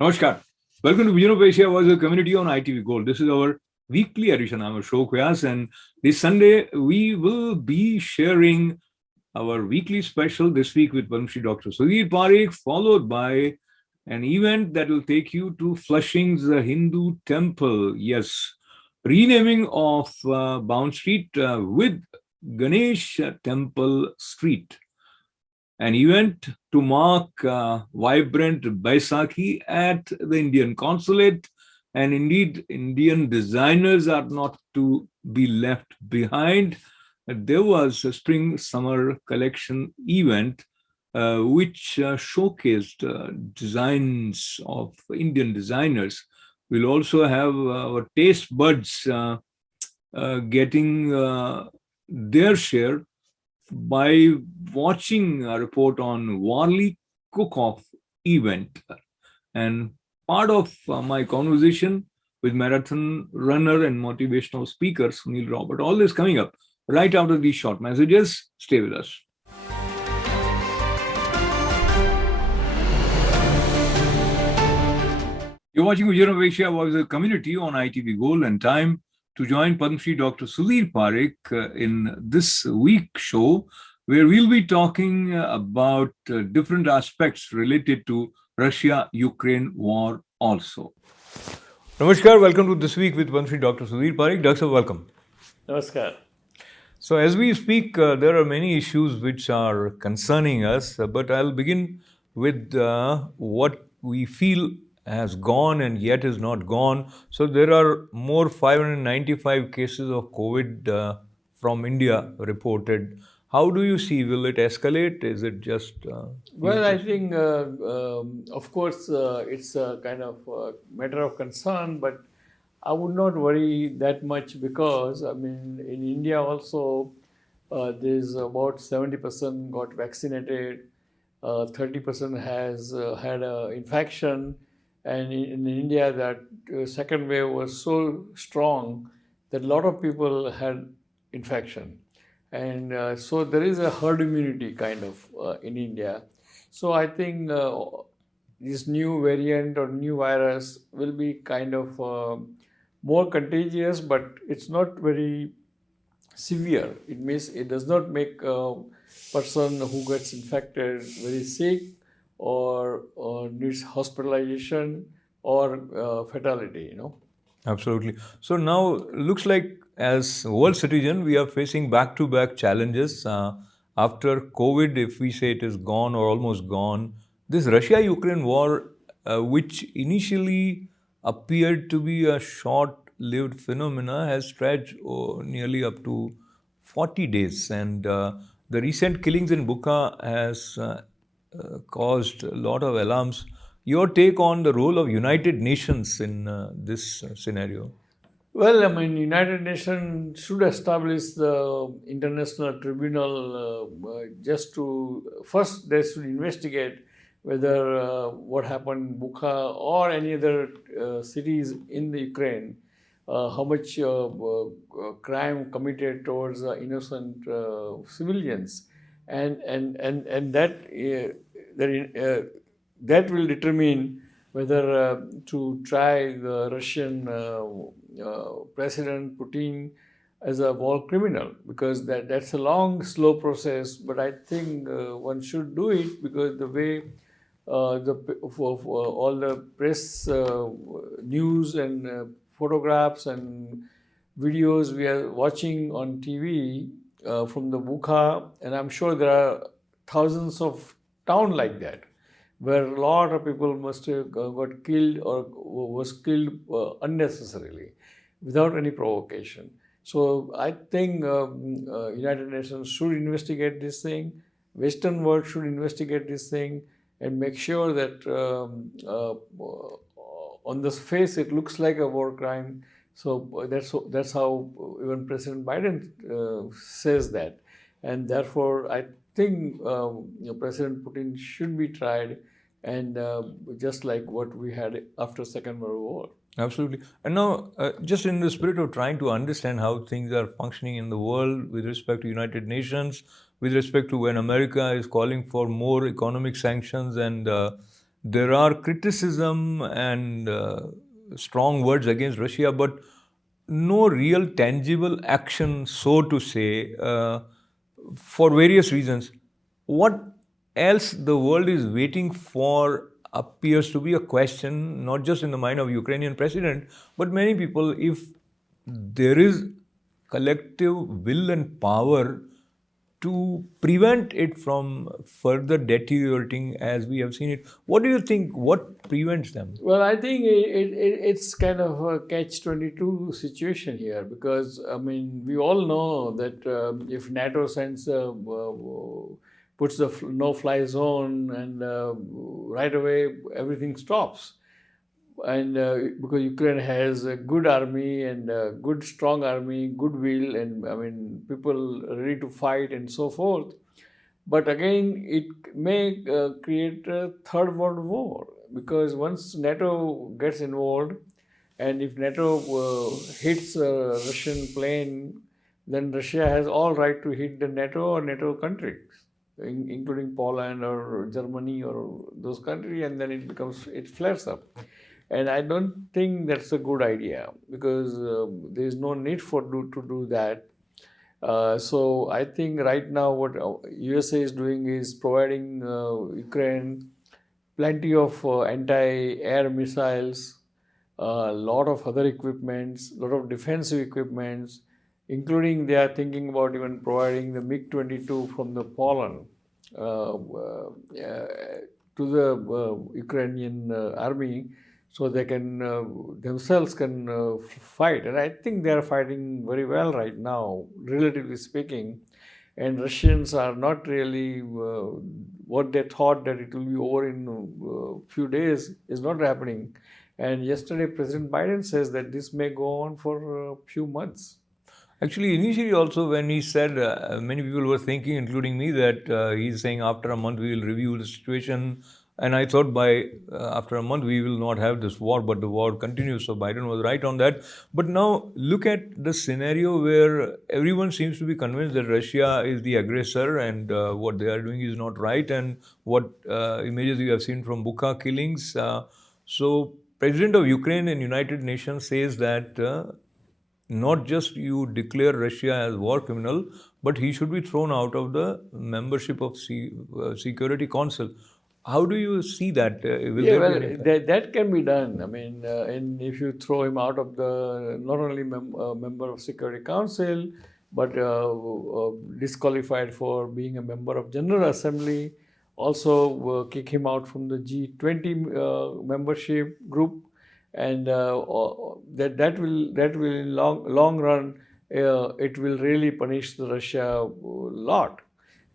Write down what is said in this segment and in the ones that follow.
Namaskar. Welcome to Vision of Asia was a community on ITV Gold. This is our weekly edition. I'm Ashok Vyas, and this Sunday we will be sharing our weekly special this week with Padma Shri Dr. Sudhir Parekh, followed by an event that will take you to Flushing's Hindu Temple. Yes, renaming of Bound Street with Ganesh Temple Street, an event to mark vibrant Baisakhi at the Indian consulate. And indeed, Indian designers are not to be left behind. There was a spring summer collection event which showcased designs of Indian designers. We'll also have our taste buds getting their share by watching a report on Warli Cook-Off event. And part of my conversation with marathon runner and motivational speaker Sunil Robert. All this coming up right after these short messages. Stay with us. You're watching Vision of Asia was a community on ITV Gold, and time to join Padma Shri Dr. Sudhir Parekh in this week's show, where we'll be talking about different aspects related to Russia-Ukraine war also. Namaskar, welcome to This Week with Padma Shri Dr. Sudhir Parekh. Doctor, welcome. Namaskar. So as we speak, there are many issues which are concerning us, but I'll begin with what we feel has gone and yet is not gone. So there are more 595 cases of COVID from India reported. How do you see? Will it escalate? Is it just... Well, I think, of course, it's a kind of matter of concern, but I would not worry that much because, I mean, in India also, there's about 70% got vaccinated, 30% has had an infection, and in India that second wave was so strong that a lot of people had infection. And so there is a herd immunity kind of in India. So I think this new variant or new virus will be kind of more contagious, but it's not very severe. It does not make a person who gets infected very sick or needs hospitalization or fatality, Absolutely. So now looks like as world citizen, we are facing back-to-back challenges. After COVID, if we say it is gone or almost gone, this Russia-Ukraine war, which initially appeared to be a short-lived phenomena, has stretched nearly up to 40 days. And the recent killings in Bucha has caused a lot of alarms. Your take on the role of United Nations in this scenario? Well, I mean, United Nations should establish the international tribunal just to first they should investigate whether what happened in Bukha or any other cities in the Ukraine, how much crime committed towards innocent civilians, and that will determine whether to try the Russian President Putin as a war criminal, because that's a long, slow process. But I think one should do it because the way for all the press news and photographs and videos we are watching on TV from the Bukha, and I'm sure there are thousands of towns like that, where a lot of people must have got killed or was killed unnecessarily, without any provocation. So I think United Nations should investigate this thing, Western world should investigate this thing, and make sure that on the face it looks like a war crime. So that's how even President Biden says that, and therefore I think President Putin should be tried, and just like what we had after Second World War. Absolutely. And now, just in the spirit of trying to understand how things are functioning in the world with respect to United Nations, with respect to when America is calling for more economic sanctions and there are criticism and strong words against Russia, but no real tangible action, so to say, for various reasons. What else the world is waiting for appears to be a question, not just in the mind of Ukrainian president, but many people. If there is collective will and power to prevent it from further deteriorating as we have seen it, what do you think? What prevents them? Well, I think it's kind of a catch-22 situation here because, I mean, we all know that if NATO puts the no-fly zone and right away everything stops. And because Ukraine has a good army and a good strong army, goodwill, and I mean people ready to fight and so forth. But again, it may create a third world war because once NATO gets involved, and if NATO hits a Russian plane, then Russia has all right to hit the NATO or NATO countries, including Poland or Germany or those countries, and then it flares up. And I don't think that's a good idea because there is no need to do that. So I think right now what USA is doing is providing Ukraine plenty of anti-air missiles, a lot of other equipments, a lot of defensive equipments, including they are thinking about even providing the MiG-22 from the Poland to the Ukrainian army, so they can themselves can fight. And I think they are fighting very well right now, relatively speaking. And Russians are not really what they thought that it will be over in a few days is not happening. And yesterday, President Biden says that this may go on for a few months. Actually, initially also when he said, many people were thinking, including me, that he's saying after a month we will review the situation. And I thought by after a month we will not have this war, but the war continues. So Biden was right on that. But now look at the scenario where everyone seems to be convinced that Russia is the aggressor and what they are doing is not right, and what images you have seen from Bucha killings. So President of Ukraine in United Nations says that not just you declare Russia as war criminal, but he should be thrown out of the membership of Security Council. How do you see that? That can be done. I mean, and if you throw him out of the not only member of Security Council, but disqualified for being a member of General Assembly, also kick him out from the G20 membership group, and that will in long run it will really punish the Russia a lot.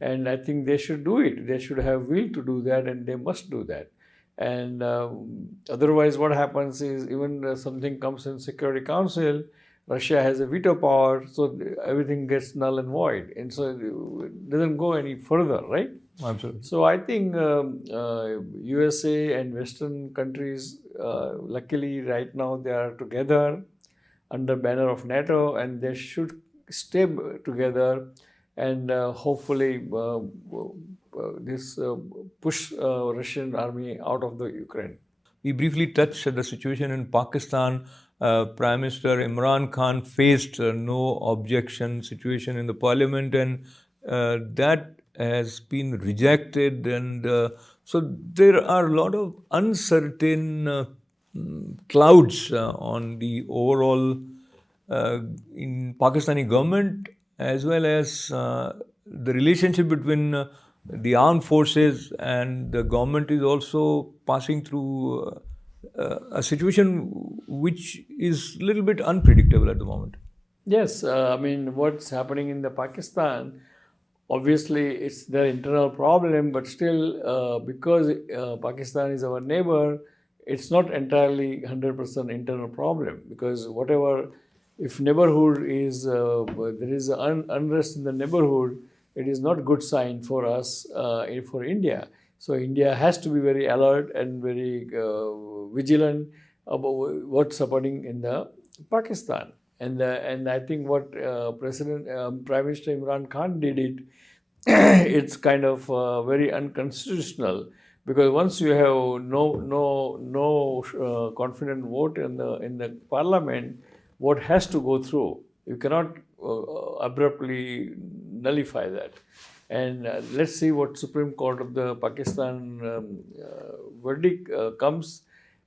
And I think they should do it. They should have will to do that, and they must do that. And otherwise, what happens is even something comes in Security Council, Russia has a veto power, so everything gets null and void, and so it doesn't go any further, right? Absolutely. So I think USA and Western countries, luckily right now they are together under banner of NATO, and they should stay together, and hopefully this push Russian army out of the Ukraine. We briefly touched the situation in Pakistan. Prime Minister Imran Khan faced no objection situation in the parliament, and that has been rejected. And so there are a lot of uncertain clouds on the overall in Pakistani government, as well as the relationship between the armed forces and the government is also passing through a situation which is a little bit unpredictable at the moment. Yes, I mean, what's happening in the Pakistan, obviously it's their internal problem, but still because Pakistan is our neighbor, it's not entirely 100% internal problem, because whatever, if neighborhood is, there is unrest in the neighborhood, it is not good sign for us, for India. So India has to be very alert and very vigilant about what's happening in the Pakistan. And I think what Prime Minister Imran Khan did it's kind of very unconstitutional, because once you have no confident vote in the parliament, vote has to go through. You cannot abruptly nullify that. And let's see what Supreme Court of the Pakistan verdict comes.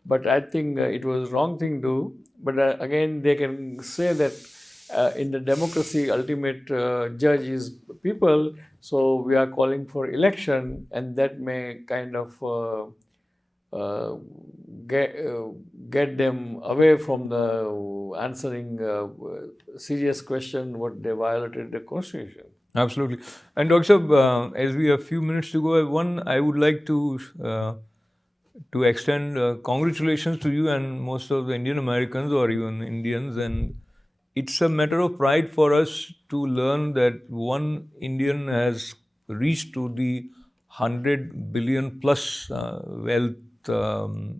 But I think it was wrong thing to do. But again, they can say that in the democracy, ultimate judge is people. So we are calling for election, and that may kind of get them away from the answering serious question what they violated the constitution. Absolutely. And Dr. Saab, as we have a few minutes to go, I would like to extend congratulations to you and most of the Indian Americans or even Indians. And it's a matter of pride for us to learn that one Indian has reached to the 100 billion plus wealth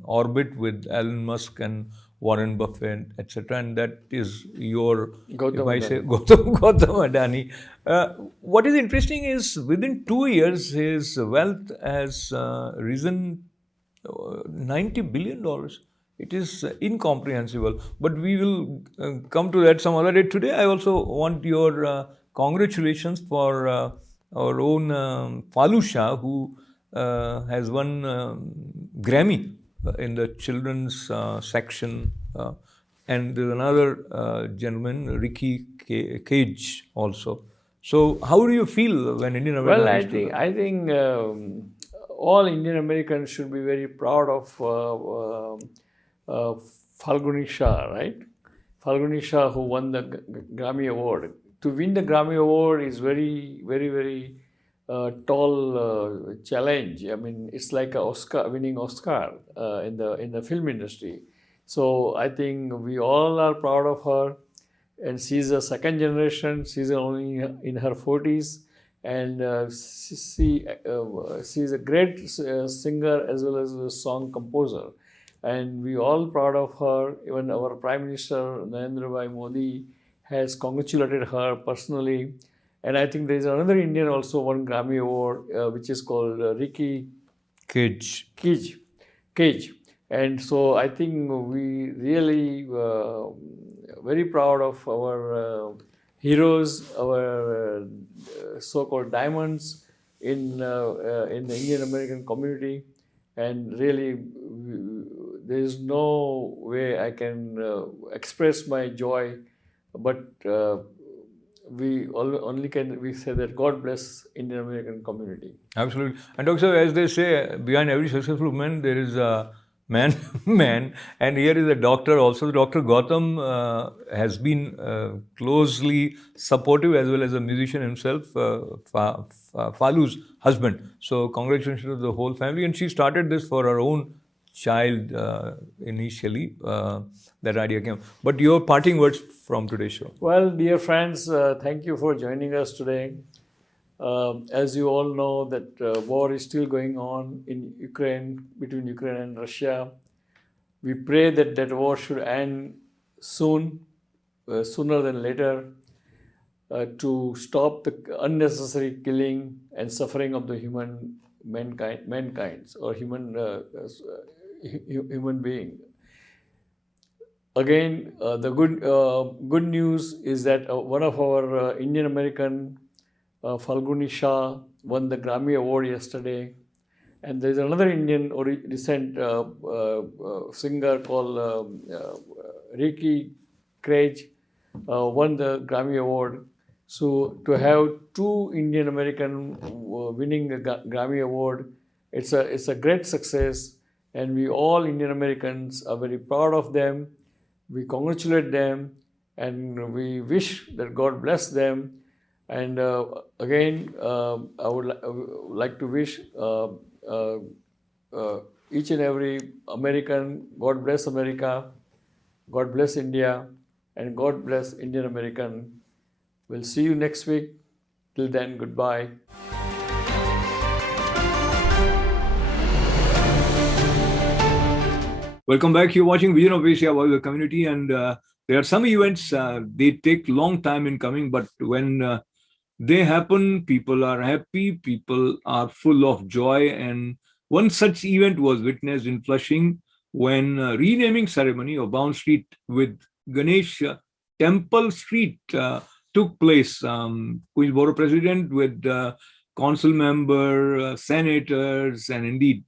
orbit with Elon Musk and Warren Buffett, etc. And that is your, Gautam if I say, Gautam Adani. What is interesting is within 2 years, his wealth has risen $90 billion. It is incomprehensible. But we will come to that some other day. Today, I also want your congratulations for our own Falu Shah, who has won Grammy in the children's section. And there's another gentleman, Ricky Cage, also. So, how do you feel when Indian Americans? Well, I think all Indian Americans should be very proud of Falguni Shah, right? Falguni Shah, who won the Grammy Award. To win the Grammy Award is very, very, very tall challenge. I mean, it's like a winning Oscar in the film industry. So I think we all are proud of her, and she's a second generation. She's only in her 40s, and she's a great singer as well as a song composer. And we all proud of her. Even our Prime Minister Narendra Bhai Modi has congratulated her personally. And I think there is another Indian also won Grammy Award, which is called Ricky Cage. Cage. And so I think we really very proud of our heroes, our so-called diamonds in the Indian American community. And really, there is no way I can express my joy, but we say that God bless Indian American community. Absolutely. And also, as they say, behind every successful man, there is a man. And here is a doctor also. Dr. Gautam has been closely supportive as well as a musician himself, Falu's husband. So congratulations to the whole family. And she started this for her own child initially. That idea came. But your parting words from today's show. Well, dear friends, thank you for joining us today. As you all know, that war is still going on in Ukraine, between Ukraine and Russia. We pray that that war should end soon, sooner than later, to stop the unnecessary killing and suffering of the mankind or human being. Again, the good news is that one of our Indian American Falguni Shah won the Grammy Award yesterday, and there is another Indian recent singer called Ricky Cage won the Grammy Award. So to have two Indian American winning a Grammy Award, it's a great success, and we all Indian Americans are very proud of them. We congratulate them, and we wish that God bless them. And again, I would like to wish each and every American, God bless America, God bless India, and God bless Indian American. We'll see you next week. Till then, goodbye. Welcome back. You're watching Vision of Asia Voice of the Community, and there are some events, they take long time in coming, but when they happen, people are happy, people are full of joy, and One such event was witnessed in Flushing when renaming ceremony of Bound Street with Ganesh Temple Street took place. Queensborough President with council member, senators, and indeed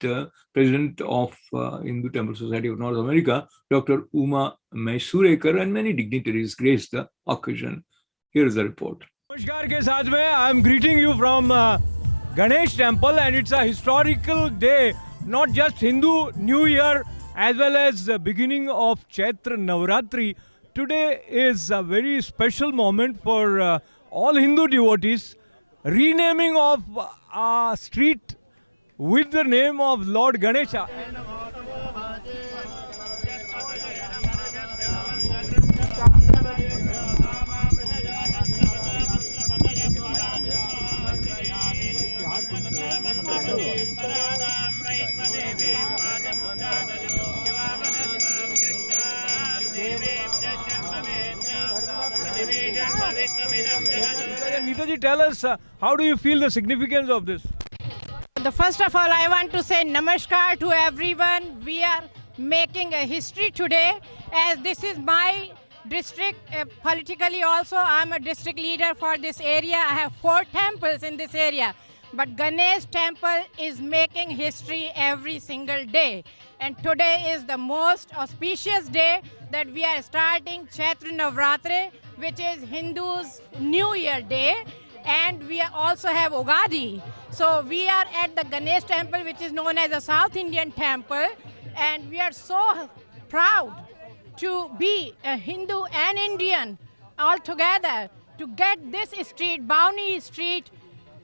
President of Hindu Temple Society of North America, Dr. Uma Maheswarekar, and many dignitaries graced the occasion. Here is the report. नमस्कार के साथ में I am greeting you from Ganesh temple and it's a historical day not just Hindu new year as well as the beginning of Chaitra Navratri. Today is a very special moment for all Hindu devotees. Renaming of a street with the name of Lord Ganesha. Neetaji, tell us, how do you feel the significance of this? First of all, I want to say namaskar to everyone. We are making a history today as this is my district. Politically also, I'm a district leader for this area. I have 4 temples in this area. But Ganesh temple is making history every single day. And today is the most auspicious day that we are starting Chaitra Navratri, which is Hindus' New Year day. And we also have Ugadi. So we are at the Ganesh temple, which is known as the South Indian temple. And we are so proud to be a Hindu and Indian all together to get this street, Bowni Street,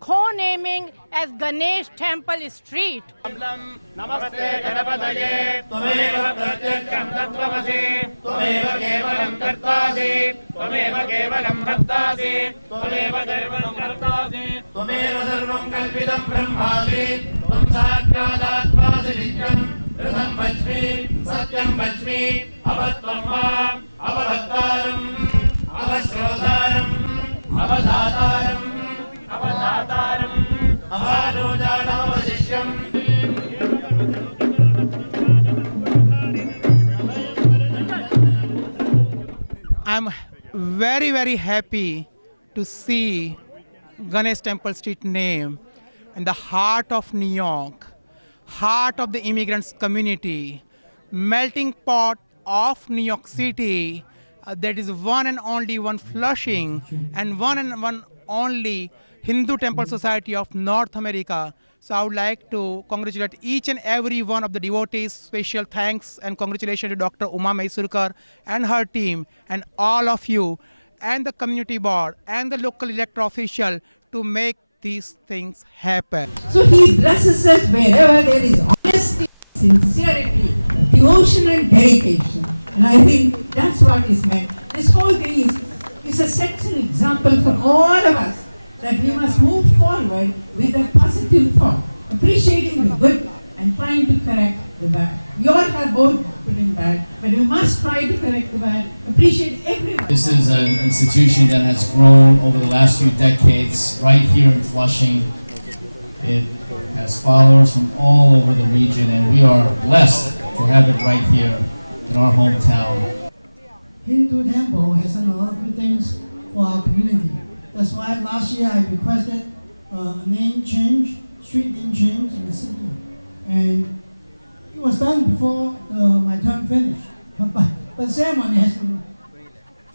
co-naming as Ganesh Temple Street. Namaste Ganapataye, Tvameva Pratyaksham Tattvamasi, Tvameva Kevalam Kartasi, Tvameva Kevalam Bhaktasi, Tvameva Kevalam Kartasi, Tvameva Sarvam Kalpidam Brahmasi, Tvam Sakshadatmasi Nityam, Ritham Vachmi, Satyam Vachmi, Avatvam Mam, Avadhattaram, Avasrodaram, Avadhataram, Avadhataram, Avanujanam Vasishyam. I'm very happy to see Ganesh Temple Street name in the heart of New York, heart of the immigrants community, melting pot of New York City. That is one and only one Flushing and one only Hindu Temple Society of North America. So I would like to congratulate each and every one of the devotees. Special thanks and congratulations to Dr. Uma Maheswarekar and her team and all of you and the community board and the local elected official to make these things happen. So he blesses us wherever there is honesty, sincerity, devotion and dedication. And I think that's what is meant. This whole thing is a section example for all of us that we must move forward with a positive thought, appreciating the good and trying to correct the bad. We all have both good and bad, but we must try to correct the bad, appreciate everyone. This is an institution that has grown over the last few decades right here in Flushing. It has followers from all over the region, and we are blessed to have it right here in our hometown. Hindu Temple has done a lot of good things for our community. That's why last year I requested a name change, street name change in the city. And it was done before my term finished. But ceremony has to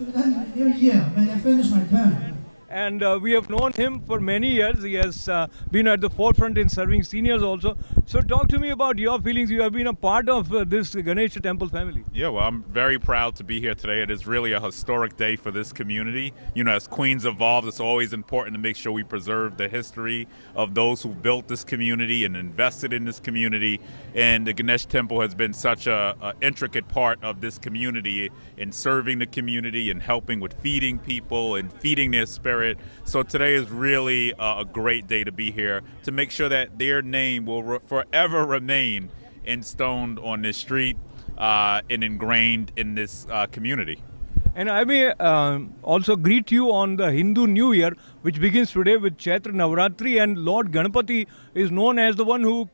be done in the new year when I finish my term. And we have known him for many years. He has been at the forefront in serving seniors also. So talk to me about your feelings. You have been a part of this Ganesh Temple family. Yeah, well, I'm very proud to be here today. It is really a historic day for this community. You know, as Queens evolves, it's always important to make sure we preserve the history of those who built this community and invested in this community. And the Ganesh Temple has been such a intricate part of this community in serving the community and helping with feeding people and feeding their spirit. So today is really a great day to be here to make sure that their name will forever remain instoned on this street and ingrained in this community. And I may also greet you on the Hindu New Year, which begins today with Chaitra Navratri, and Lord Ganapati is known as the one who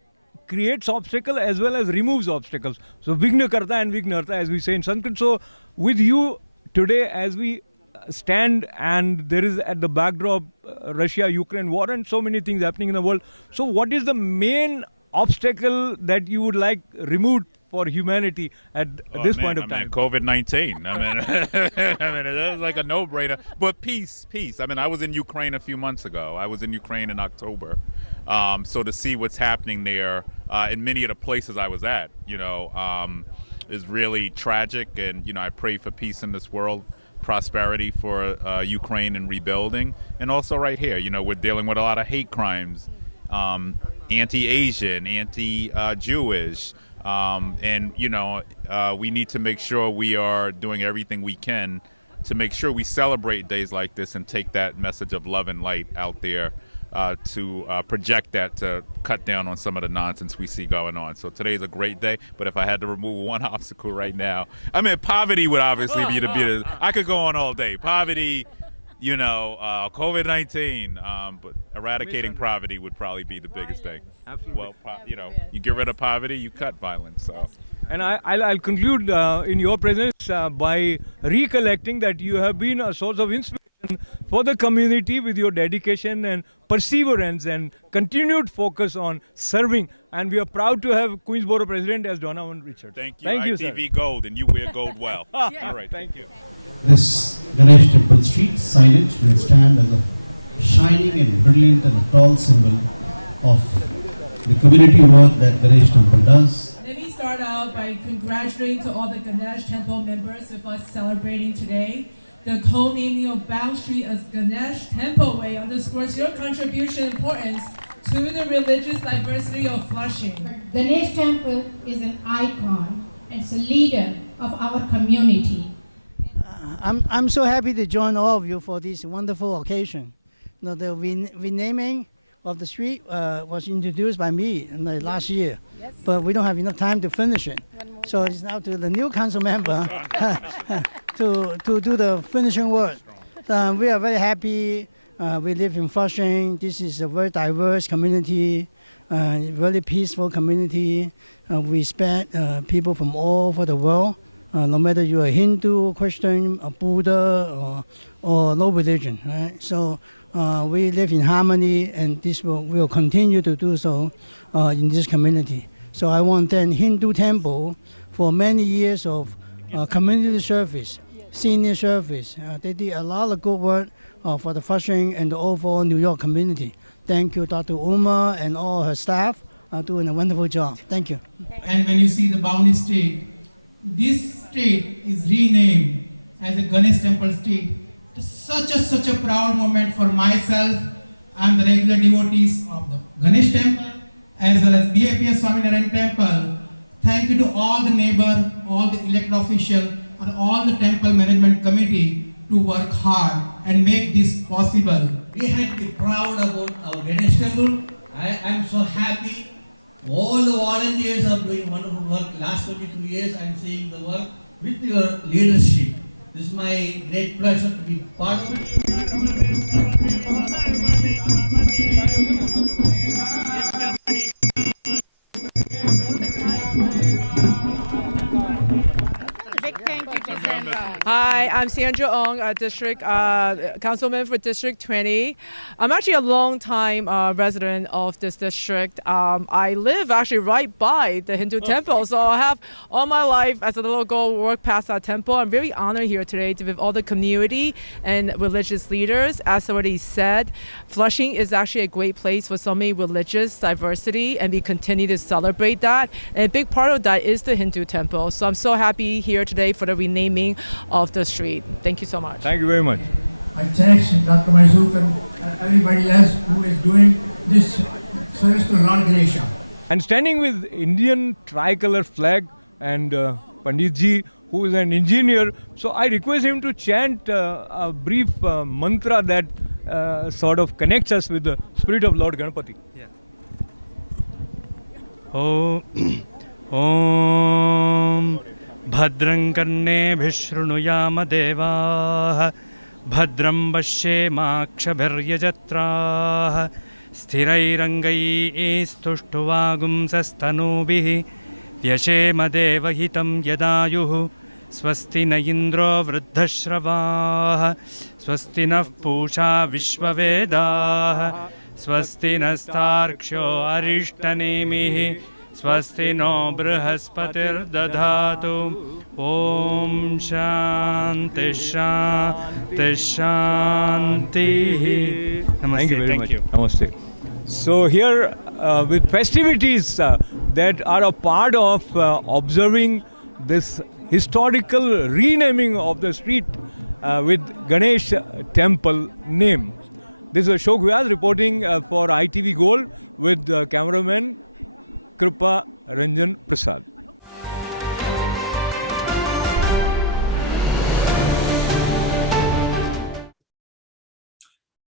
creates obstacle as well as removes obstacles. So Vigna Karta and Vignarta, as we say in Sanskrit. So with you today, as we stand, and there is at the backdrop Russia-Ukraine war and so many things happening in the world. So what is the main obstacle that you would like removed for humanity at this point of time? COVID-19. I mean, it's like a no-brainer. But peace. I mean, I was in Ukraine a few months ago. I was in Ukraine in October. So to see what's happening there in many of the places I was at, is really tragic. And, I pray for peace in this world, prosperity for Ukraine and rebuilding. And also right here, we're dealing with a lot of hate crimes, anti-Asian, anti-Jewish. And we need to make sure we are doing everything we can to make sure we celebrate days like this and take that message of love and light out there to project that, to cut down on some of the nonsense we see going on. So today's a great day, but if I had to remove one obstacle right now, I mean, poverty would obviously be I could go on all day. Poverty, COVID-19, but eradicating poverty would probably be the biggest thing. Absolutely. Well, you get rid of poverty, you cut violence. So. And I'll conclude in your presence by recollecting that you have been a source of inspiration for the community with your dedication and perseverance and continued focus on serving. And we are proud to have Queensborough President as Donovan Richards. Thank you, sir. ITV Gold, and you wear gold well. All right. Thank you. This Ganesh Temple Street signage will stand as a shining and brilliant and a tall symbol of the community work that Ganesh Temple does. Let me start out by congratulating to all the Ganesh Temple members with us celebrating today. The co-naming of Bound Street as Ganesh Temple Way underscores your contribution and importance to the religious diversity of Flushing. Ganesh Temple is an icon. It's a leader of our community. I'm so happy to join all of you for this wonderful occasion. The renaming of the street was introduced by me last year, but we don't have enough time to finish it. So it's now to the new council member to do the finishing work. We are very happy. We live in Flushing. This is a very diverse community, very peaceful community. We respect people from all over the world. No matter you're a Hindu, Christian, a Buddha, or no religion, right? So we live in harmony, and this will continue to do so in this community. So I want to thank Hindu Temple for many years of community service, senior service. They did a lot of good work for the Flushing and the overall New York community. Thank you, Dr. Uma and all her staff are doing a wonderful job. Thank you. And when you see the Boundary Street, this street is renamed as a Ganesh Temple Street. It's such a proud moment for myself and the regular devotees of the Ganesh Temple as well as BAPS Swaminarayan Temple. Thank you to all the neighbor, all the elected official, and all the temple management committee to work hard and make this possible. We had to be proud about our Ganesh Temple. I am so happy. All the volunteers are doing wonderful work. Last 22 years I am seeing the work with your leadership. This is my great pleasure to be part of it. Hi, I'm Sandra Ong, District Councilman for District 20. I'm actually a long-time resident of this district. I live actually right by the Hindu temple, so I have all my life as a little girl worked past that temple. I'm very honored here today to be with all the community and religious leaders. As already said, Flushing is actually a great place for so many religious diversity, and we continue to celebrate that. And a big part of that is the Hindu temple. So I'm so happy here today for the renaming of the street. Thank you so much. Thank you very much. I thank Dr. Maisuk and everybody else who is doing this service to Lord Ganesha. And standing with Indian tricolor flag and Pandit Ji, who is an engineer, so I request him to chant a brief mantra that sort of connects us with the spirit of Lord Ganapati. Yeah. Om Bhadram Karneभिः शृणुयाम देवाः भद्रं पश्येमाक्षभिर्यजत्राः स्थिरैरङ्गैस्तुष्टुवागुंसस्तनूभिः व्यशेमदेवहितं यदायुः स्वस्ति न इन्द्रो वृद्धश्रवाः स्वस्ति नः पूषा विश्ववेदाः स्वस्ति नस्तार्क्ष्यो अरिष्टनेमिः स्वस्ति no बृहस्पतिर्दधातु ॐ शान्ति शान्ति शान्तिः Thank you very much. Namaste. So here with festivities that are a part of observing this historical renaming of the street with Ganesh temple name. This is Ashok Vyas reporting for ITV Gold with cameraman Kripa Ranjan Prasad.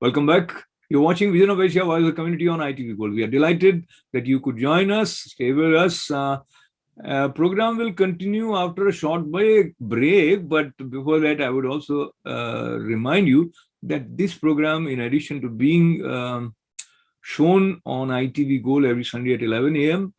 Welcome back. You're watching Vision of Asia Voice of the Community on ITV Gold. We are delighted that you could join us, stay with us. Program will continue after a short break, but before that, I would also remind you that this program, in addition to being shown on ITV Gold every Sunday at 11 a.m.,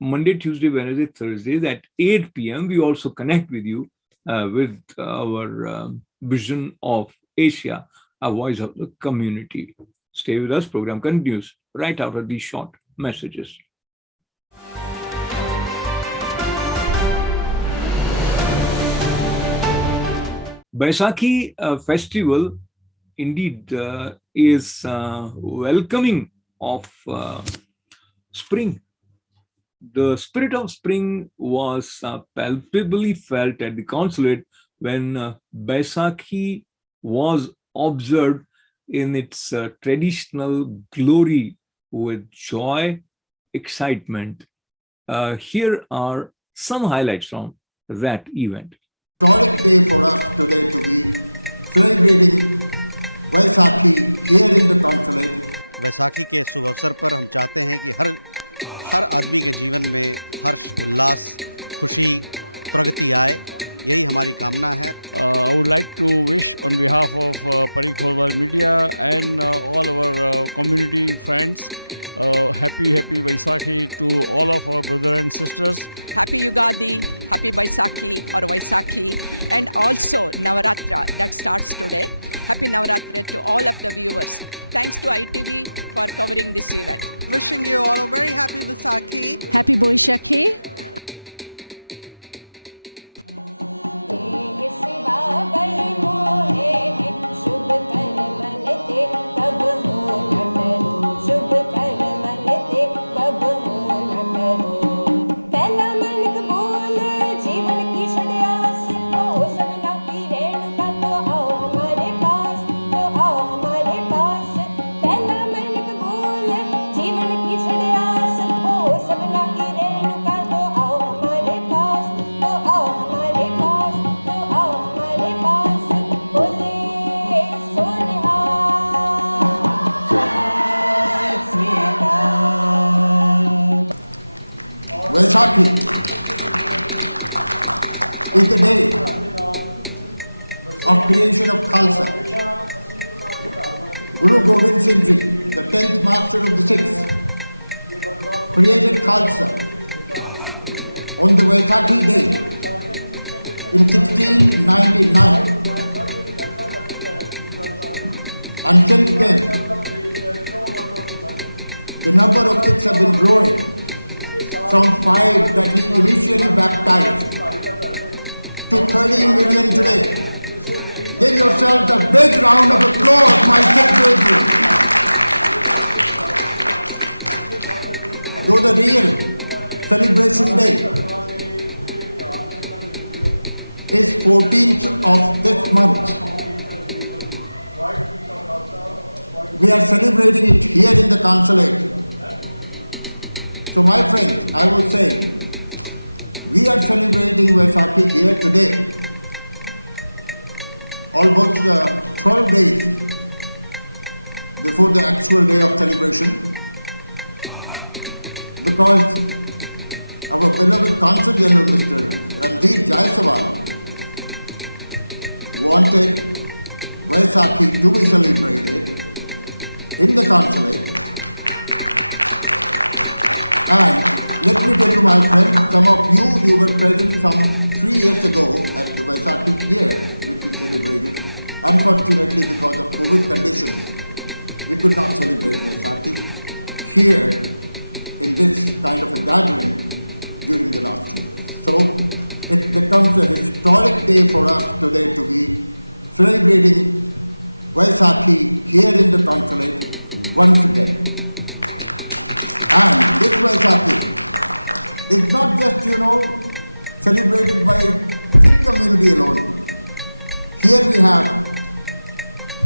Monday, Tuesday, Wednesday, Thursdays at 8 p.m., we also connect with you with our Vision of Asia, a voice of the community. Stay with us. Program continues right after these short messages. Baisakhi festival indeed is welcoming of spring. The spirit of spring was palpably felt at the consulate when Baisakhi was observed in its traditional glory with joy, excitement. Here are some highlights from that event. Historic day for us today to be celebrating Vaisakhi here in the consulate. Vaisakhi के शुभ अवसर पर हम चाहते हैं कि हर आदमी के जीवन में हर्ष, उल्लास, खुशी, प्रगति आए, यही हमारी कामना है. I would like to wish on behalf of Parikh Holwar Media and all our community friends happy Vaisakhi to all of our brothers and sisters. Happy Yugadi, happy Vaisakhi or Vaisakhi, and also Navaratra that starts today. Happy Navaratra to all of the viewers. Thanks to ITV for covering this event. Wishing you all a very happy Vaisakhi. Happy Boishakhi. Vaisakhi is the day of creation of Khalsa. Guru Gobind Singh Ji, the 10th master of the Sikhs, created Khalsa on the Vaisakhi day in 1699. And since then, the number of Sikhs have been growing from 5 that he initially baptized to 30 million today. Give yourselves a big round of applause, my Sikh brethren. Though the real celebration day is 14th of this month, we are celebrating it here in the consulate. So my friends, I will say, we are celebrating Vaisakhi here today, almost 12 days before the actual day of celebration, because our beloved Consul General Mr. Randeep Jaiswal wanted Vaisakhi to be celebrated in the consulate And let me tell you, my friends, some of you were present some 3 years ago at the Vaisakhi here, which we celebrated. Unfortunately, because of COVID conditions, we could not celebrate Vaisakhi here in this kind of a gathering during the last 2 years. So it becomes a historic day for us today to be celebrating Vaisakhi here in the consulate once again. And this Vaisakhi is not just, celebrated by Sikh community alone. Here we have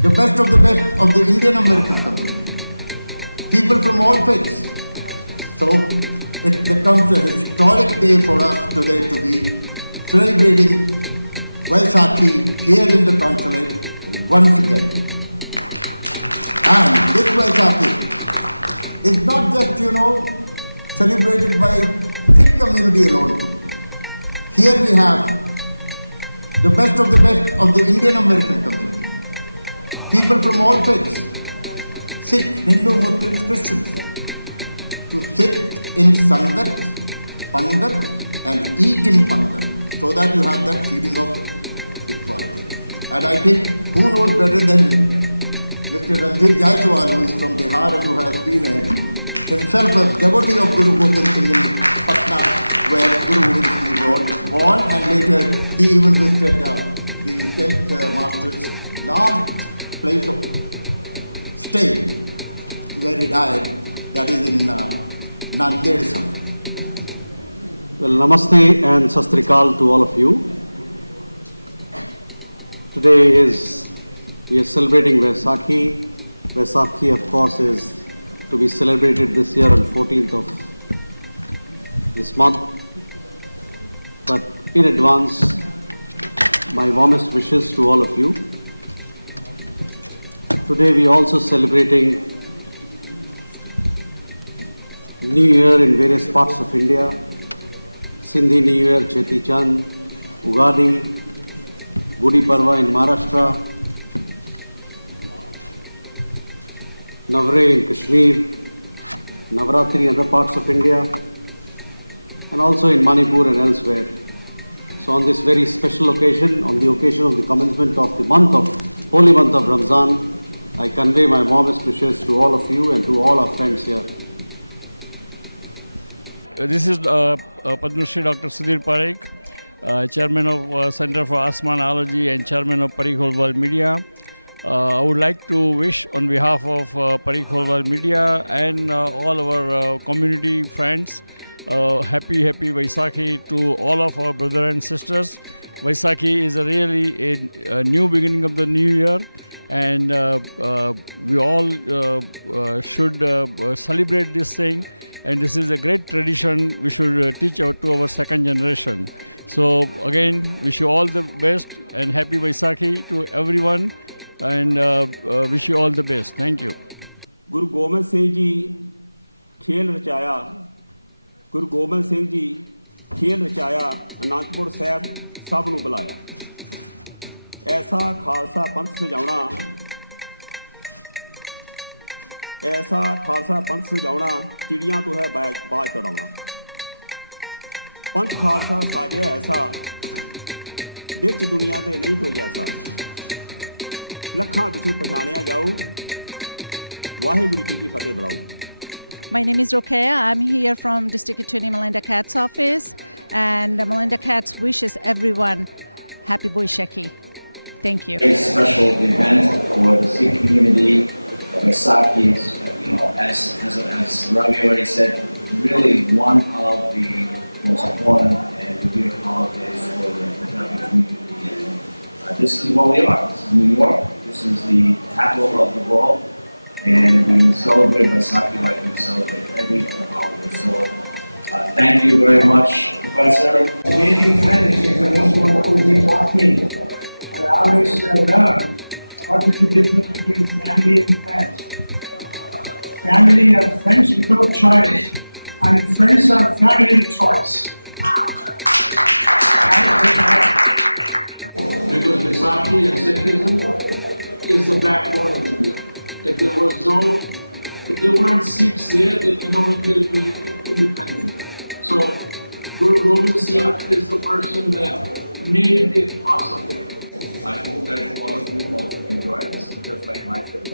the best of the Indian American community, people from all faiths. So it becomes a historic day for us today to be celebrating Vaisakhi here in the consulate once again. And this Vaisakhi is not just, celebrated by Sikh community alone. Here we have the best of the Indian American community, people from all faiths, Sikhs, Hindu, Muslims, Christians, to sit in Sangat, Pangat and eat in Pangat, so that you have that feeling of equality. And I think who knows better than Mr. Ranjit Jaiswal, who is from Bihar and who has been himself a devotee of Guru Gobind Singh in Patna, where Guru Gobind Singh was born, and later he even visited the 10th Master's last place of stay where he died, that is in Nanded. Well, namaste and sastrikal to all of you. Today we are celebrating Vaisakhi. Vaisakhi, of course, is to be celebrated this year on 14th of this month. But in advance, my warmest wishes to all of you. Today we are also celebrating New Year in various parts of India. Sindhi New Year, Cheti Chand, Ugadi, Gudi Parva in Maharashtra, Navre in Kashmir, Navratri in other parts of India, and also in Manipur and elsewhere. So on this very special occasion, on the occasion of the commencement of the holy month of Ramzan, I convey my warmest wishes to all of you and to all our friends here. This is Padma Shri Dr. Sudhir Parekh, Chairman of Center for Asmanology and Chairman of Parikh Holwal Media. I would like to wish on behalf of Parikh Holwal Media and all our community friends happy Vaisakhi to all of our brothers and sisters. Vaisakhi is really a new beginning of the new year, and we all should celebrate this thing. And this is a great tradition we should teach out to our second generation. So again, wish you all the best and happy Vaisakhi to everyone, and wish you all the best. Thank you. Guru Gobind Singh Ji khel rachaya, Guru Gobind Singh Ji khel rachaya, Anandpur Sahib sab nu bulaya. Aisa Khalsa Panth sajauna, ऐसा खालसा पंथ सजाउना, चिड़ियां तो है बाज तड़ाउना। पंथ खालसा साजे ऐसा, विच दुनिया ते नहीं कोई ऐसा। लखां विचों पछाणिया जाओ, वाहिगुरू जी की फतेह बुलाओ। My name is Rokeya. I'm here from District Attorney Melinda Katz's office, and Melinda Katz wishes everyone happy Vaisakhi. Thank you. A special event for the Sikh community. Vaisakhi is, as Ravi already said, really one of the most important and revered holidays for the Punjabi community. And this is what we are. This is New York. This is the capital of the world, and we celebrate Vaisakhi like we celebrate every other holiday. So, thank you very much, Professor. Making friends is the most wonderful thing about me. I always learn what is the difference between family and friends. Family are friends without choice, and friends are family with choice. Because Vaisakhi and Sikhism is the backbone of India. If there weren't Sikhs there, then no one could be independent. So Guru Gobind Singh is the person that made it possible. I hope that all of you also enjoy this, just like myself.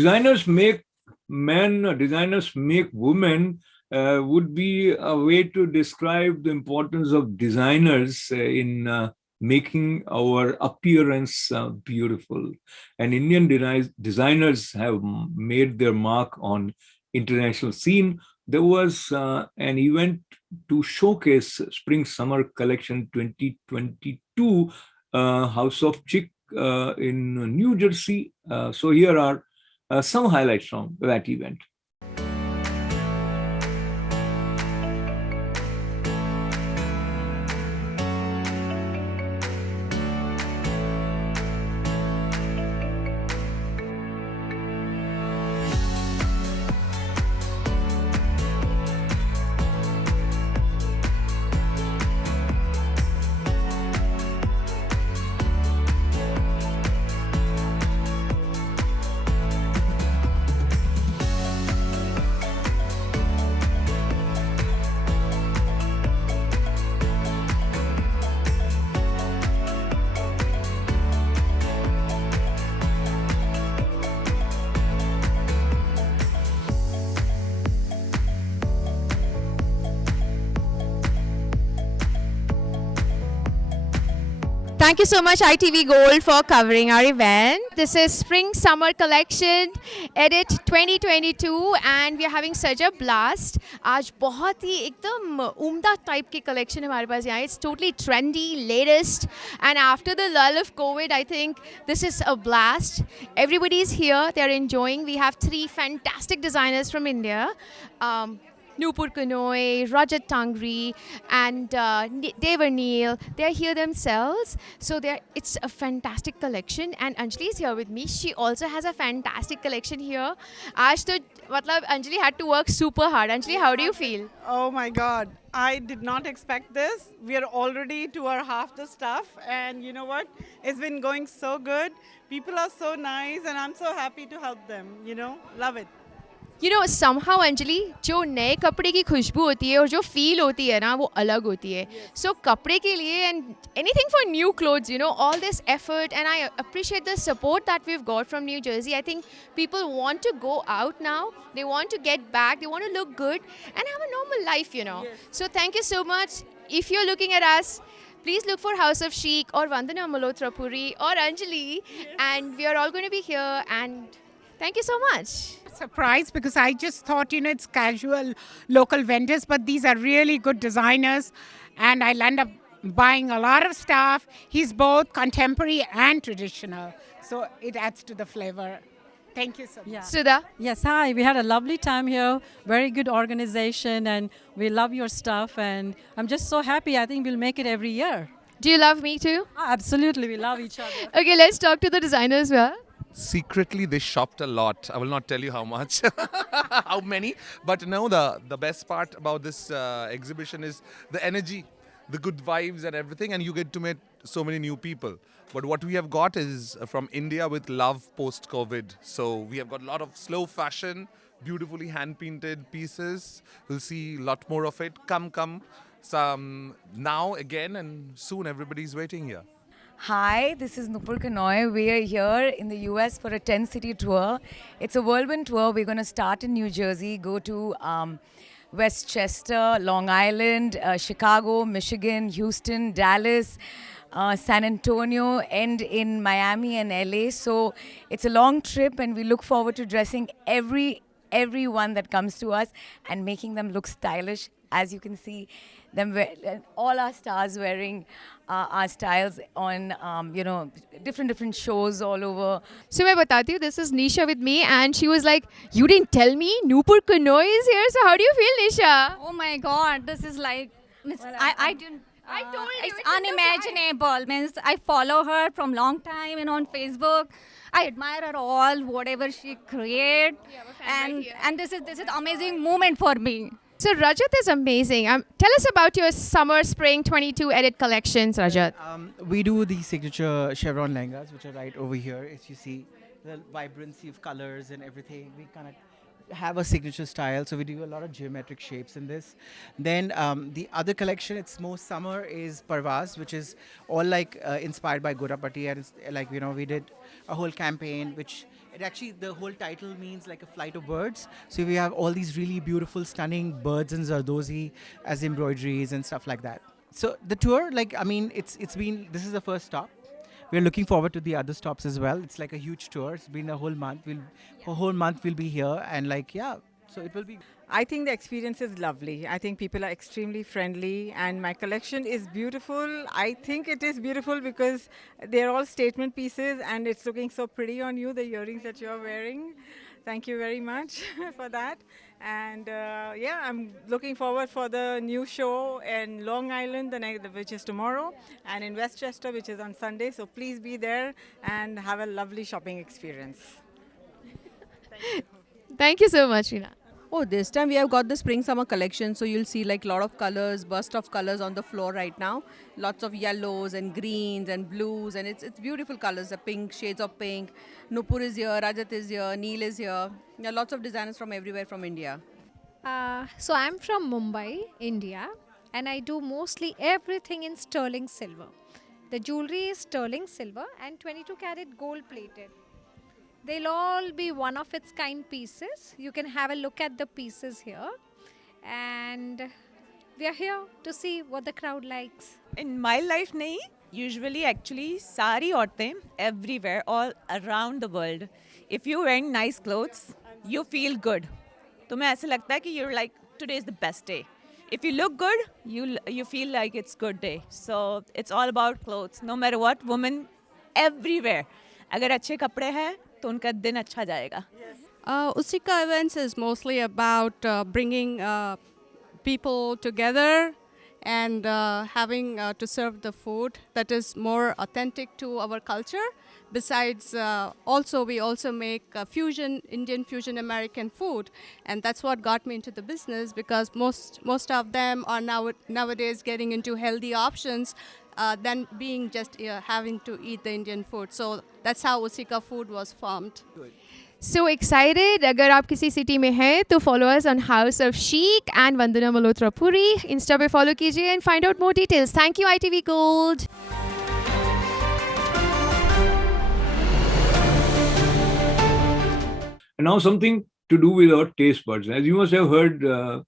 Designers make men, designers make women would be a way to describe the importance of designers in making our appearance beautiful. And Indian designers have made their mark on international scene. There was an event to showcase Spring Summer Collection 2022, House of Chic in New Jersey. So here are some highlights from that event. Thank you so much ITV Gold for covering our event. This is Spring Summer Collection Edit 2022 and we are having such a blast. आज बहुत ही एकदम उम्दा type की collection है हमारे पास यहाँ. It's totally trendy, latest, and after the lull of COVID, I think this is a blast. Everybody is here, they are enjoying. We have 3 fantastic designers from India. Nupur Kanoi, Rajat Tangri, and Devar Neil. They're here themselves. So it's a fantastic collection. And Anjali is here with me. She also has a fantastic collection here. Aaj to, matlab, Anjali had to work super hard. Anjali, how do you feel? Oh my God. I did not expect this. We are already to our half the stuff. And you know what? It's been going so good. People are so nice and I'm so happy to help them. You know, love it. You know, somehow Anjali, जो नए कपड़े की खुशबू होती है और जो feel होती है ना वो अलग होती है. So कपड़े के लिए and anything for new clothes, you know, all this effort, and I appreciate the support that we've got from New Jersey. I think people want to go out now. They want to get back. They want to look good and have a normal life, you know. So thank you so much. If you're looking at us, please look for House of Chic or Vandana Malhotra Puri or Anjali, and we are all going to be here. And thank you so much. Surprised because I just thought, you know, it's casual local vendors, but these are really good designers and I'll end up buying a lot of stuff. He's both contemporary and traditional, so it adds to the flavor. Thank you so much. Sudha? Yes, hi. We had a lovely time here. Very good organization and we love your stuff and I'm just so happy. I think we'll make it every year. Do you love me too? Absolutely, we love each other. Okay, let's talk to the designers well. Secretly, they shopped a lot. I will not tell you how much, how many. But no, the best part about this exhibition is the energy, the good vibes and everything. And you get to meet so many new people. But what we have got is from India with love post-COVID. So we have got a lot of slow fashion, beautifully hand-painted pieces. We'll see a lot more of it. Come. Some now again and soon everybody's waiting here. Hi, this is Nupur Kanoy. We are here in the US for a 10-city tour. It's a whirlwind tour. We're going to start in New Jersey, go to Westchester, Long Island, Chicago, Michigan, Houston, Dallas, San Antonio, end in Miami and LA. So it's a long trip and we look forward to dressing everyone that comes to us and making them look stylish. As you can see, all our stars wearing our styles on, different shows all over. So मैं बताती हूँ, this is Nisha with me, and she was like, "You didn't tell me Nupur Kanoy is here." So how do you feel, Nisha? Oh my God, this is like, I didn't. I told you, it's unimaginable. Means I follow her from long time and on Facebook. I admire her all, whatever she create, and this is amazing moment for me. So Rajat is amazing. Tell us about your summer spring 22 edit collections, Rajat. We do the signature chevron lehengas, which are right over here. As you see, the vibrancy of colors and everything. We kind of have a signature style, so we do a lot of geometric shapes in this. Then the other collection, it's more summer, is Parvaz, which is all like inspired by Gorapati, and it's like, we did a whole campaign which the whole title means like a flight of birds. So we have all these really beautiful, stunning birds in Zardozi as embroideries and stuff like that. So the tour, this is the first stop. We're looking forward to the other stops as well. It's like a huge tour. It's been a whole month. We'll be here, and so it will be. I think the experience is lovely. I think people are extremely friendly, and my collection is beautiful. I think it is beautiful because they're all statement pieces and it's looking so pretty on you, the earrings that you're wearing. Thank you very much for that. And I'm looking forward for the new show in Long Island, which is tomorrow, and in Westchester, which is on Sunday. So please be there and have a lovely shopping experience. Thank you so much, Reena. Oh, this time we have got the spring summer collection, so you'll see like lot of colors, burst of colors on the floor right now. Lots of yellows and greens and blues, and it's beautiful colors, the pink, shades of pink. Nupur is here, Rajat is here, Neel is here. There are lots of designers from everywhere from India. So I'm from Mumbai, India, and I do mostly everything in sterling silver. The jewelry is sterling silver and 22 karat gold plated. They'll all be one of its kind pieces. You can have a look at the pieces here. And we are here to see what the crowd likes. In my life, nahi. Usually, actually, sari aurtein everywhere, all around the world. If you're wearing nice clothes, you feel good. तुम्हें ऐसा लगता है कि you're like, today is the best day. If you look good, you feel like it's good day. So it's all about clothes. No matter what, women everywhere. अगर अच्छे कपड़े हैं तो उनका दिन अच्छा जाएगा. Usika events is mostly about bringing people together and having to serve the food that is more authentic to our culture. Besides, we also make Indian fusion American food, and that's what got me into the business, because most of them are nowadays getting into healthy options than being just having to eat the Indian food. So that's how Usika Food was formed. So excited. अगर आप किसी city में हैं तो follow us on House of Chic and Vandana Malhotra Puri. Insta पे follow कीजिए and find out more details. Thank you, ITV Gold. And now something to do with our taste buds. As you must have heard,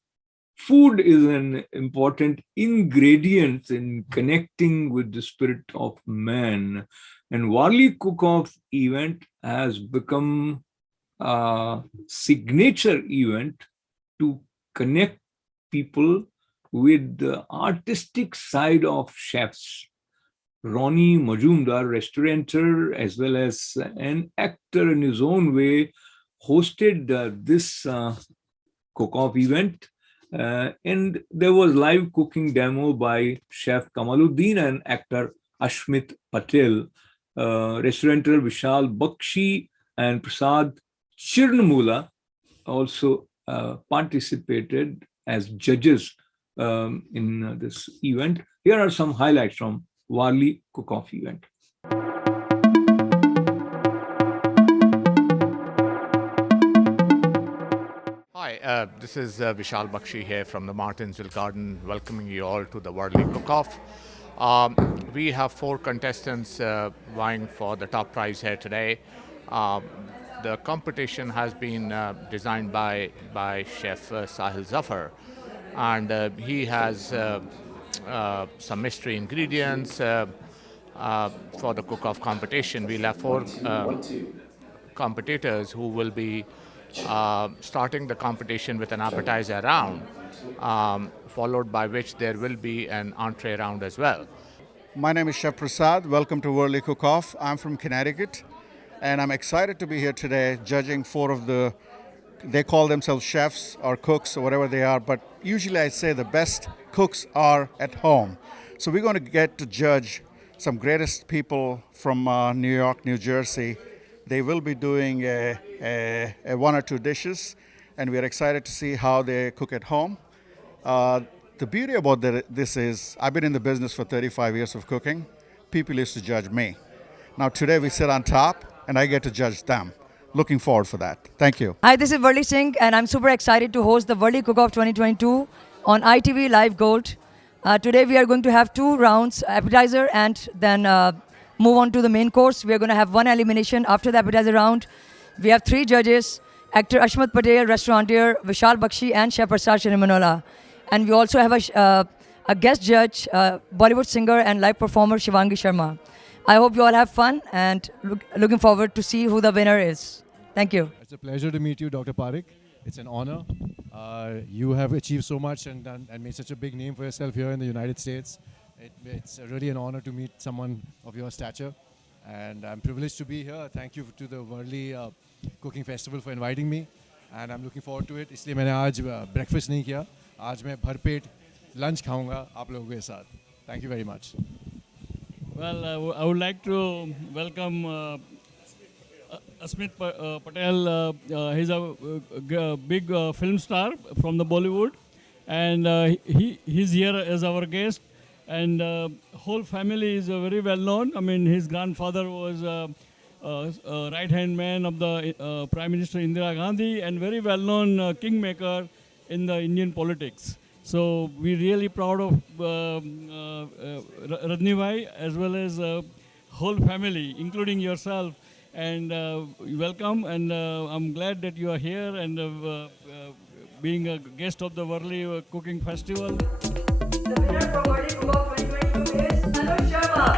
food is an important ingredient in connecting with the spirit of man. And Warli Cook-Off event has become a signature event to connect people with the artistic side of chefs. Ronnie Majumdar, restaurateur as well as an actor in his own way, hosted this cook-off event. And there was live cooking demo by Chef Kamaluddin and actor Ashmit Patel. Restaurateur Vishal Bakshi and Prasad Chirnmula also participated as judges in this event. Here are some highlights from Warli Cook-Off event. this is Vishal Bakshi here from the Martinsville Garden, welcoming you all to the Worldly Cook-Off. We have 4 contestants vying for the top prize here today. The competition has been designed by Chef Sahil Zafar, and he has some mystery ingredients for the cook-off competition. We'll have 4 competitors who will be starting the competition with an appetizer round, followed by which there will be an entree round as well. My name is Chef Prasad. Welcome to Worldly Cook-Off. I'm from Connecticut, and I'm excited to be here today judging 4 of the, they call themselves chefs or cooks or whatever they are, but usually I say the best cooks are at home. So we're going to get to judge some greatest people from New York, New Jersey. They will be doing a 1 or 2 dishes, and we're excited to see how they cook at home. The beauty about this is I've been in the business for 35 years of cooking. People used to judge me. Now today we sit on top, and I get to judge them. Looking forward for that. Thank you. Hi, this is Varli Singh, and I'm super excited to host the Worldly Cook-Off 2022 on ITV Live Gold. Today we are going to have 2 rounds, appetizer, and then move on to the main course. We are going to have 1 elimination after the appetizer round. We have 3 judges, actor Ashmat Patel, restaurateur Vishal Bakshi, and Chef Prasad Shirimanola. And we also have a guest judge, Bollywood singer and live performer Shivangi Sharma. I hope you all have fun, and looking forward to see who the winner is. Thank you. It's a pleasure to meet you, Dr. Parekh. It's an honor. You have achieved so much and made such a big name for yourself here in the United States. It's really an honor to meet someone of your stature, and I'm privileged to be here. Thank you to the Worldly Cooking Festival for inviting me, and I'm looking forward to it. इसलिए मैंने आज breakfast नहीं किया. आज मैं भरपेट lunch खाऊंगा आप लोगों के साथ. Thank you very much. Well, I would like to welcome Asmit Patel. He's a big film star from the Bollywood, and he's here as our guest. And whole family is very well known. I mean, his grandfather was a right-hand man of the Prime Minister Indira Gandhi, and very well-known kingmaker in the Indian politics. So we're really proud of Rajni Bhai as well as whole family, including yourself. And welcome, and I'm glad that you are here and being a guest of the Worldly Cooking Festival. The winner for Worldly Cook-Off 2022 is Anuj Sharma.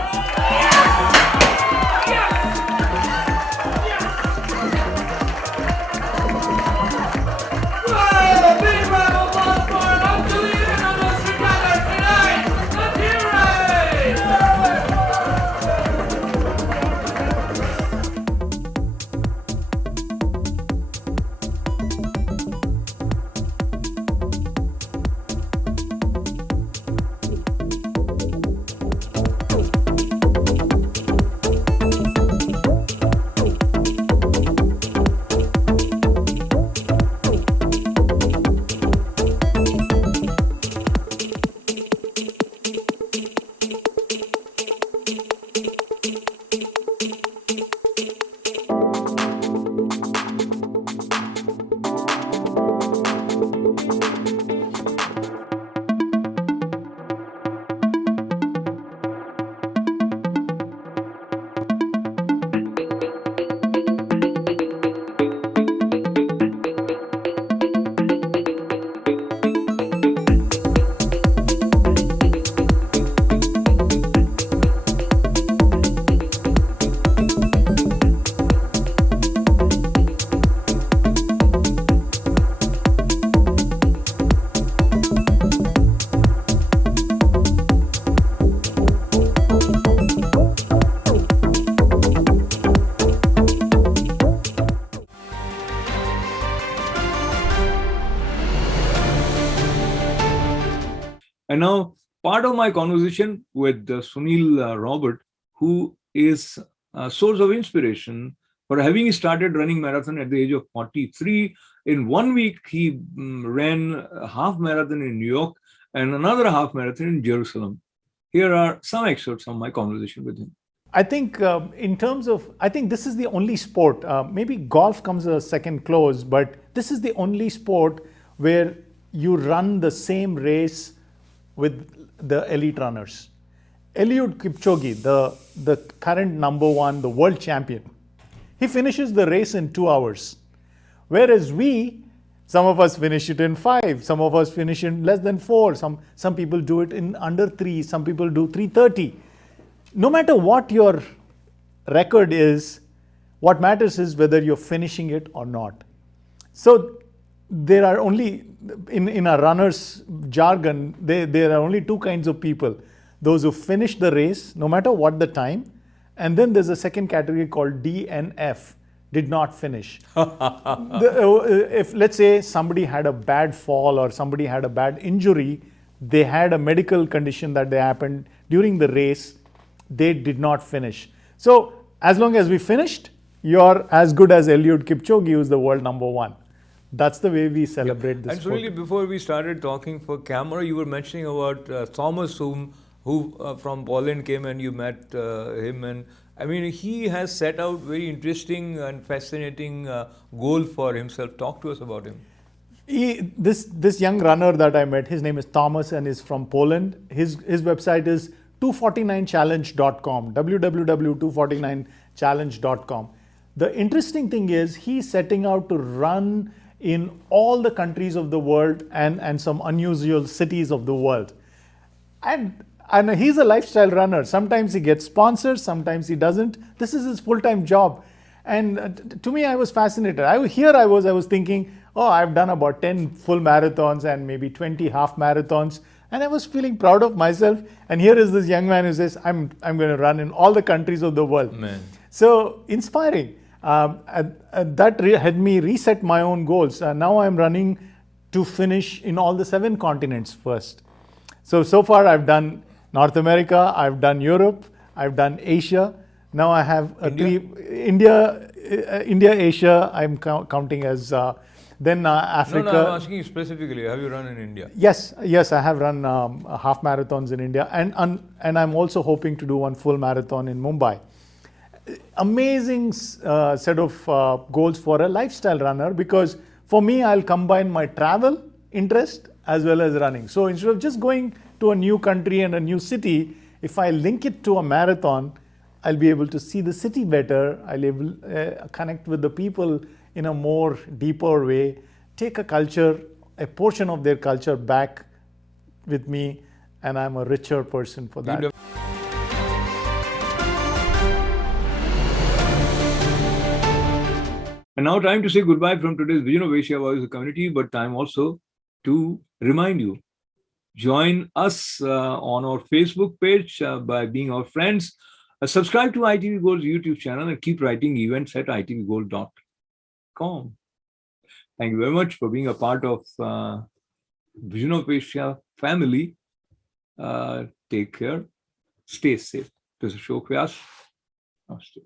And now, part of my conversation with Sunil Robert, who is a source of inspiration for having started running marathon at the age of 43. In 1 week, he ran a half marathon in New York and another half marathon in Jerusalem. Here are some excerpts from my conversation with him. I think in terms of, I think this is the only sport, maybe golf comes a second close, but this is the only sport where you run the same race with the elite runners. Eliud Kipchoge, the current #1, the world champion, he finishes the race in 2 hours. Whereas some of us finish it in 5, some of us finish in less than 4, some people do it in under 3, some people do 3:30. No matter what your record is, what matters is whether you're finishing it or not. So there are only, in a runner's jargon, there are only 2 kinds of people. Those who finish the race, no matter what the time, and then there's a second category called DNF, did not finish. If let's say somebody had a bad fall or somebody had a bad injury, they had a medical condition that they happened during the race, they did not finish. So as long as we finished, you're as good as Eliud Kipchoge, who's the world #1. That's the way we celebrate this. And Sunil, before we started talking for camera, you were mentioning about Thomas, who from Poland came and you met him. And I mean, he has set out very interesting and fascinating goal for himself. Talk to us about him. This young runner that I met, his name is Thomas and is from Poland. His website is 249challenge.com, www.249challenge.com. The interesting thing is he's setting out to run in all the countries of the world and some unusual cities of the world. And he's a lifestyle runner. Sometimes he gets sponsors, sometimes he doesn't. This is his full-time job. And to me, I was fascinated. I was thinking, oh, I've done about 10 full marathons and maybe 20 half marathons. And I was feeling proud of myself. And here is this young man who says, I'm going to run in all the countries of the world. Man. So inspiring. That had me reset my own goals. Now I'm running to finish in all the 7 continents first. So far I've done North America, I've done Europe, I've done Asia. Now I have India, Asia, I'm counting as then Africa. No, I'm asking you specifically, have you run in India? Yes, I have run half marathons in India, and I'm also hoping to do one full marathon in Mumbai. Amazing set of goals for a lifestyle runner, because for me, I'll combine my travel interest as well as running. So instead of just going to a new country and a new city, if I link it to a marathon, I'll be able to see the city better. I'll be able to connect with the people in a more deeper way, take a portion of their culture back with me, and I'm a richer person for that. And now time to say goodbye from today's Vision of Asia Voice community, but time also to remind you, join us on our Facebook page by being our friends. Subscribe to ITV Gold's YouTube channel and keep writing events at itvgold.com. Thank you very much for being a part of Vision of Asia family. Take care. Stay safe. This is Ashok Vyas. Namaste.